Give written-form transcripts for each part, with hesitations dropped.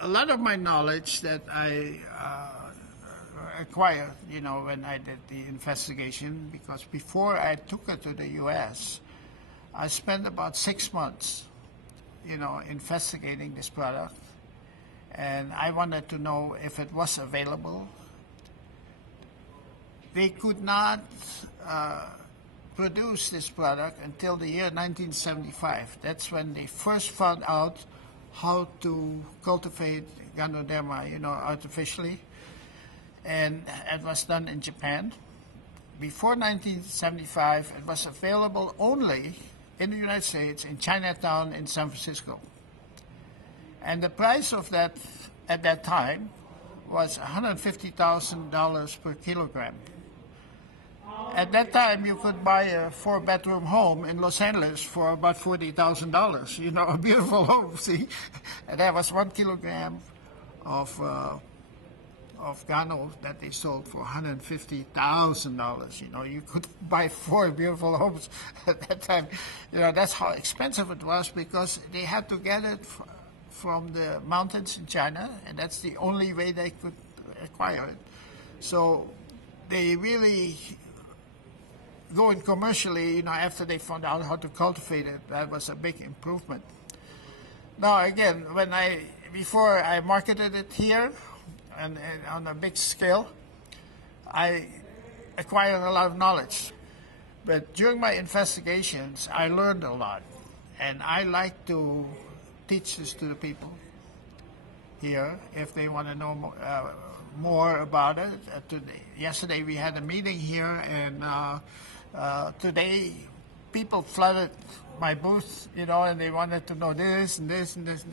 A lot of my knowledge that I acquired, when I did the investigation, because before I took it to the U.S., I spent about 6 months, investigating this product, and I wanted to know if it was available. They could not produce this product until the year 1975. That's when they first found out how to cultivate Ganoderma, artificially. And it was done in Japan. Before 1975, it was available only in the United States, in Chinatown, in San Francisco. And the price of that at that time was $150,000 per kilogram. At that time, you could buy a 4-bedroom home in Los Angeles for about $40,000. A beautiful home, see? And that was 1 kilogram of Gano that they sold for $150,000. You could buy 4 beautiful homes at that time. That's how expensive it was, because they had to get it from the mountains in China, and that's the only way they could acquire it. So they really going commercially, after they found out how to cultivate it, that was a big improvement. Now again, before I marketed it here and on a big scale, I acquired a lot of knowledge. But during my investigations, I learned a lot, and I like to teach this to the people here if they want to know more about it. Yesterday we had a meeting here, and today people flooded my booth, and they wanted to know this and this and this.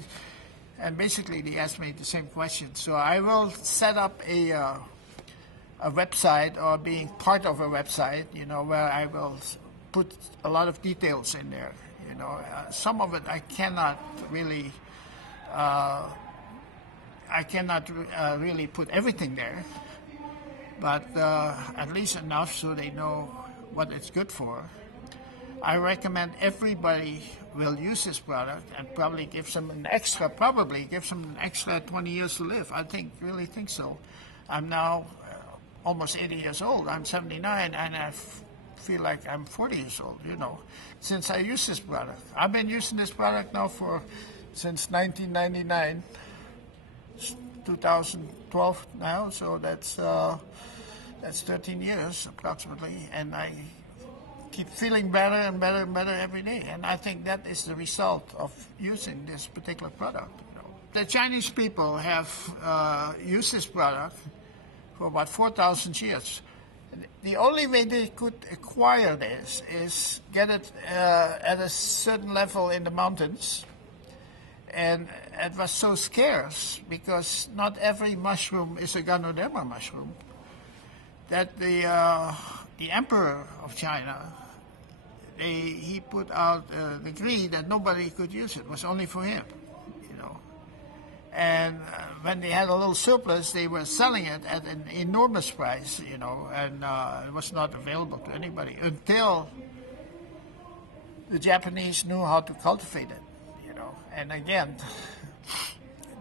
And basically they asked me the same question. So I will set up a website, or being part of a website, where I will put a lot of details in there. Some of it I cannot really really put everything there, but at least enough so they know what it's good for. I recommend everybody will use this product, and probably gives them an extra 20 years to live. Really think so. I'm now almost 80 years old. I'm 79, and I feel like I'm 40 years old, since I use this product. I've been using this product now since 1999, 2012 now, so that's 13 years approximately, and I keep feeling better and better and better every day, and I think that is the result of using this particular product. The Chinese people have used this product for about 4,000 years. The only way they could acquire this is get it at a certain level in the mountains, and it was so scarce because not every mushroom is a Ganoderma mushroom, that the emperor of China, he put out a decree that nobody could use it. It was only for him, And when they had a little surplus, they were selling it at an enormous price, and it was not available to anybody until the Japanese knew how to cultivate it, And again,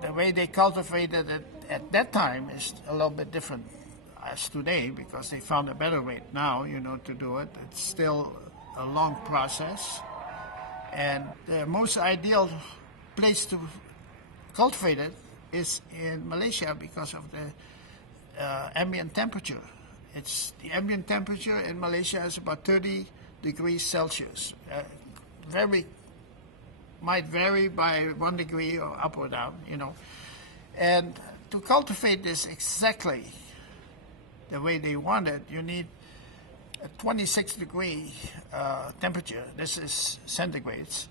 the way they cultivated it at that time is a little bit different as today, because they found a better way now, to do it. It's still a long process, and the most ideal place to cultivate it is in Malaysia because of the ambient temperature. The ambient temperature in Malaysia is about 30 degrees Celsius. Might vary by 1 degree or up or down, And to cultivate this exactly the way they want it, you need a 26-degree temperature. This is centigrades,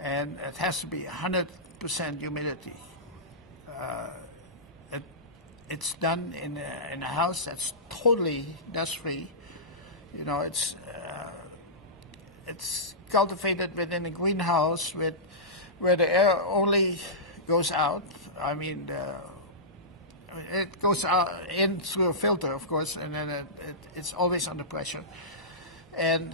and it has to be 100% humidity. It's done in a house that's totally dust-free. It's cultivated within a greenhouse where the air only goes out. It goes out in through a filter, of course, and then it's always under pressure. And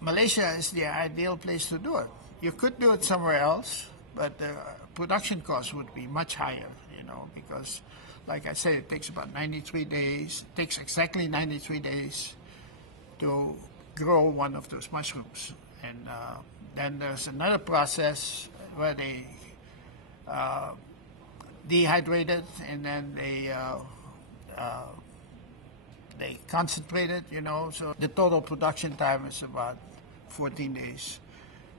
Malaysia is the ideal place to do it. You could do it somewhere else, but the production cost would be much higher, because, like I said, it takes about 93 days. It takes exactly 93 days to grow one of those mushrooms. And then there's another process where they dehydrate it, and then they concentrate it, so the total production time is about 14 days.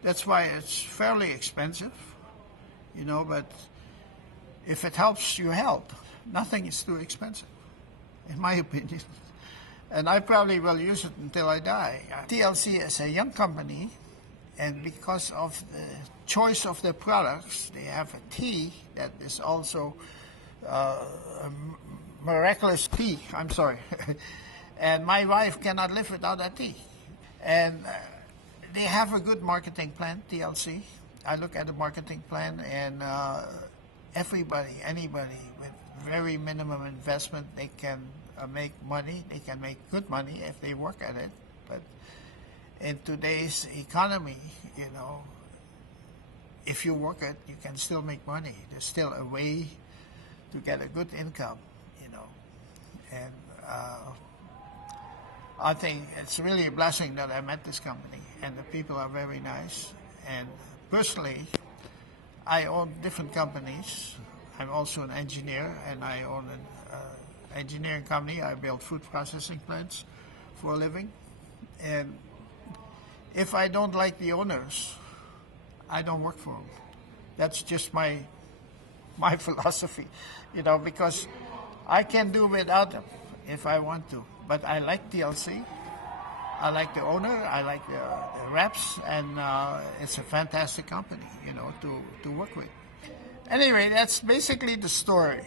That's why it's fairly expensive, but if it helps you help, nothing is too expensive, in my opinion. And I probably will use it until I die. TLC is a young company, and because of the choice of the products, they have a tea that is also a miraculous tea. I'm sorry. And my wife cannot live without that tea. And they have a good marketing plan, TLC. I look at the marketing plan, and anybody with very minimum investment, they can make money. They can make good money if they work at it. But in today's economy, if you work it, you can still make money. There's still a way to get a good income, And I think it's really a blessing that I met this company, and the people are very nice. And personally, I own different companies. I'm also an engineer, and I own an engineering company. I build food processing plants for a living. And if I don't like the owners, I don't work for them. That's just my philosophy, because I can do without them if I want to. But I like TLC. I like the owner. I like the reps, and it's a fantastic company, to work with. Anyway, that's basically the story.